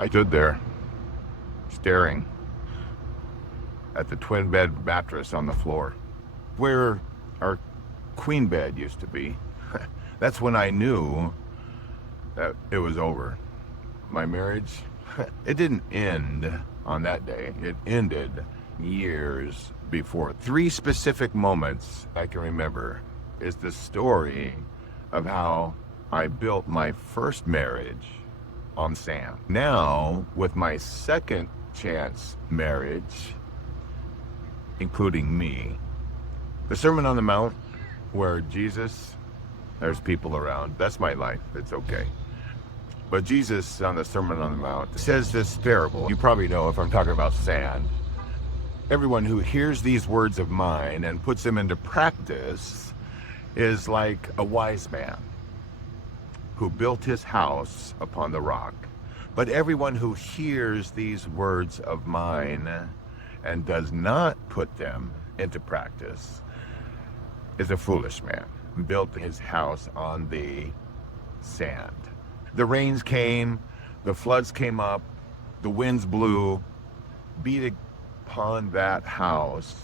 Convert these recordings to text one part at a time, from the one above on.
I stood there, staring at the twin bed mattress on the floor, where our queen bed used to be. That's when I knew that it was over. My marriage, it didn't end on that day. It ended years before. 3 specific moments I can remember is the story of how I built my first marriage on sand. Now, with my second chance marriage, including me, the Sermon on the Mount, where Jesus, there's people around, that's my life, it's okay. But Jesus on the Sermon on the Mount says this parable. You probably know if I'm talking about sand. Everyone who hears these words of mine and puts them into practice is like a wise man who built his house upon the rock. But everyone who hears these words of mine and does not put them into practice is a foolish man who built his house on the sand. The rains came, the floods came up, the winds blew, beat upon that house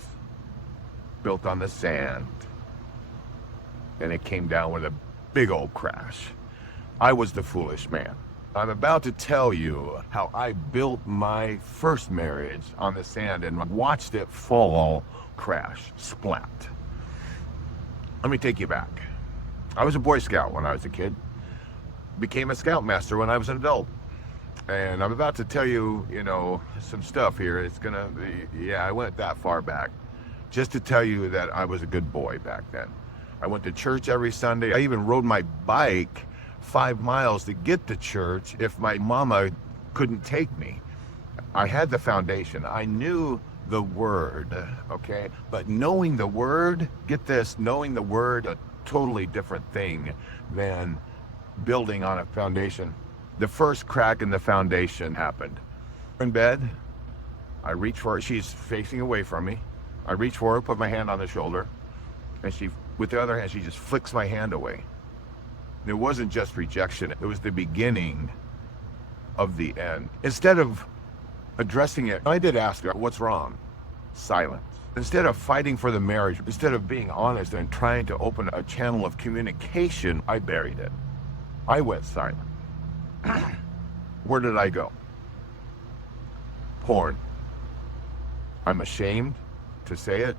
built on the sand, and it came down with a big old crash. I was the foolish man. I'm about to tell you how I built my first marriage on the sand and watched it fall, crash, splat. Let me take you back. I was a Boy Scout when I was a kid. Became a Scoutmaster when I was an adult. And I'm about to tell you, some stuff here. It's gonna be, I went that far back. Just to tell you that I was a good boy back then. I went to church every Sunday. I even rode my bike 5 miles to get to church if my mama couldn't take me. I had the foundation. I knew the word, okay? But knowing the word, get this, knowing the word, a totally different thing than building on a foundation. The first crack in the foundation happened. In bed, I reach for her. She's facing away from me. I reach for her, put my hand on the shoulder, and she, with the other hand, she just flicks my hand away. And it wasn't just rejection. It was the beginning of the end. Instead of addressing it, I did ask her, what's wrong? Silence. Instead of fighting for the marriage, instead of being honest and trying to open a channel of communication, I buried it. I went silent. Where did I go? Porn. I'm ashamed to say it.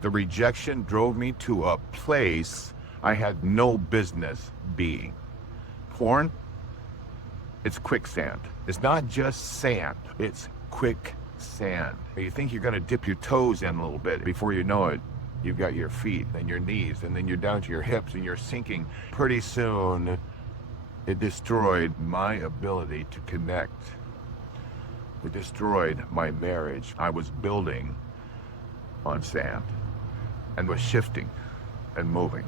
The rejection drove me to a place I had no business being. Porn, it's quicksand. It's not just sand, it's quicksand. You think you're gonna dip your toes in a little bit. Before you know it, you've got your feet and your knees, and then you're down to your hips and you're sinking. Pretty soon, it destroyed my ability to connect. It destroyed my marriage. I was building on sand and was shifting and moving.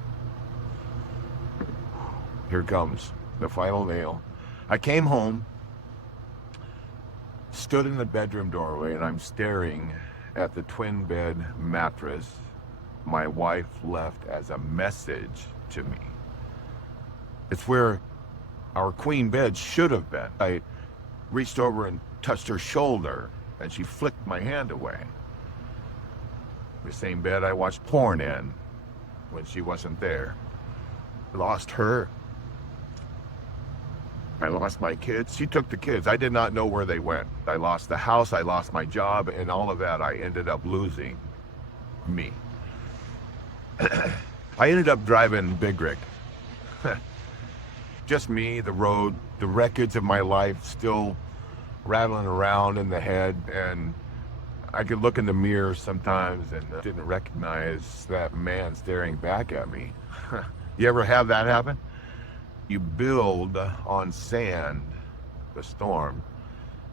Here comes the final nail. I came home, stood in the bedroom doorway, and I'm staring at the twin bed mattress my wife left as a message to me. It's where our queen bed should have been. I reached over and touched her shoulder, and she flicked my hand away. The same bed I watched porn in when she wasn't there. I lost her. I lost my kids. She took the kids. I did not know where they went. I lost the house, I lost my job, and all of that I ended up losing me. I ended up driving Big Rig. Just me, the road, the wreckage of my life still rattling around in the head, and I could look in the mirror sometimes and didn't recognize that man staring back at me. You ever have that happen? You build on sand, the storm,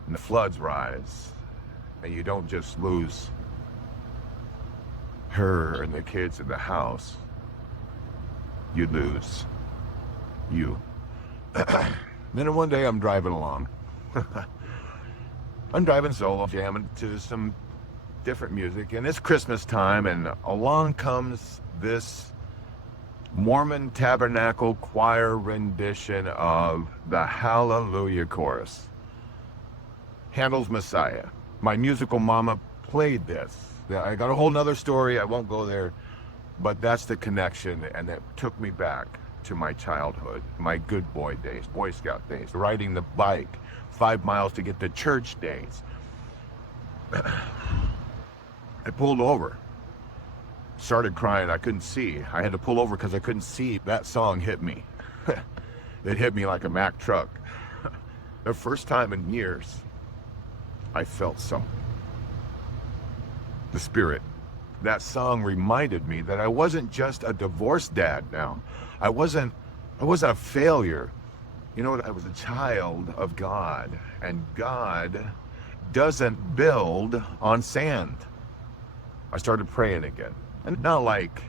and the floods rise, and you don't just lose her and the kids in the house, you lose you. Then one day I'm driving along. I'm driving solo, jamming to some different music, and it's Christmas time, and along comes this Mormon Tabernacle Choir rendition of the Hallelujah Chorus. Handel's Messiah. My musical mama played this. Yeah, I got a whole nother story. I won't go there. But that's the connection, and it took me back to my childhood, my good boy days, Boy Scout days, riding the bike 5 miles to get to church days. I pulled over, started crying. I couldn't see. I had to pull over because I couldn't see. That song hit me. It hit me like a Mack truck. The first time in years, I felt something. The Spirit. That song reminded me that I wasn't just a divorced dad now. I wasn't a failure. You know what? I was a child of God, and God doesn't build on sand. I started praying again, and not like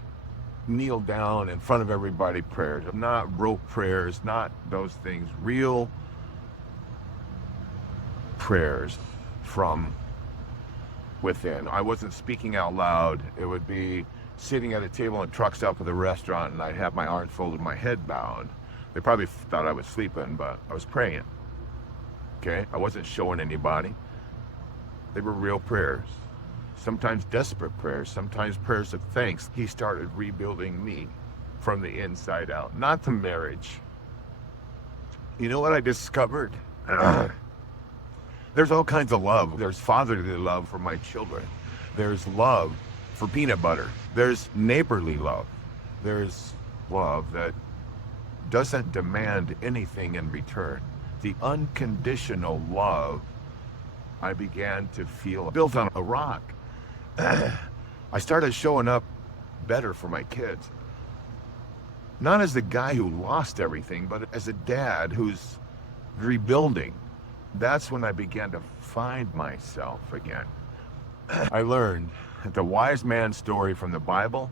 kneel down in front of everybody prayers, not rote prayers, not those things, real prayers from within. I wasn't speaking out loud. It would be sitting at a table in truck stop at the restaurant, and I'd have my arms folded, my head bowed. They probably thought I was sleeping, but I was praying. Okay? I wasn't showing anybody. They were real prayers. Sometimes desperate prayers, sometimes prayers of thanks. He started rebuilding me from the inside out, not the marriage. You know what I discovered? There's all kinds of love. There's fatherly love for my children. There's love for peanut butter. There's neighborly love. There's love that doesn't demand anything in return. The unconditional love I began to feel built on a rock. I started showing up better for my kids. Not as the guy who lost everything, but as a dad who's rebuilding. That's when I began to find myself again. I learned that the wise man's story from the Bible,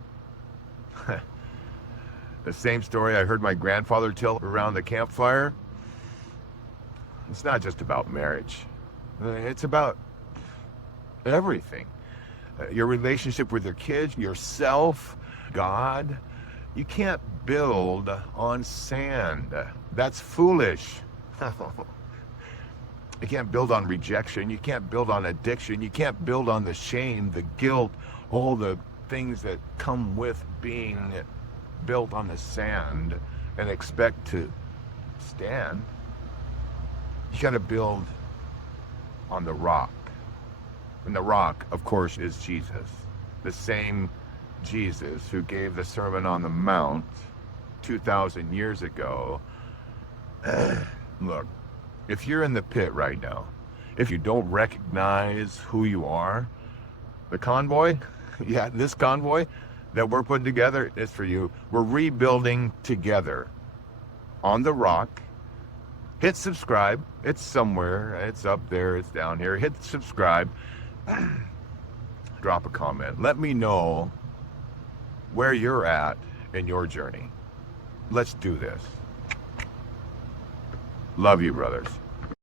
the same story I heard my grandfather tell around the campfire, it's not just about marriage. It's about everything. Your relationship with your kids, yourself, God. You can't build on sand. That's foolish. You can't build on rejection. You can't build on addiction. You can't build on the shame, the guilt, all the things that come with being built on the sand and expect to stand. You got to build on the rock. And the rock, of course, is Jesus. The same Jesus who gave the Sermon on the Mount 2,000 years ago. Look, if you're in the pit right now, if you don't recognize who you are, the convoy, yeah, this convoy that we're putting together is for you. We're rebuilding together on the rock. Hit subscribe. It's somewhere. It's up there. It's down here. Hit subscribe. Drop a comment. Let me know where you're at in your journey. Let's do this. Love you, brothers.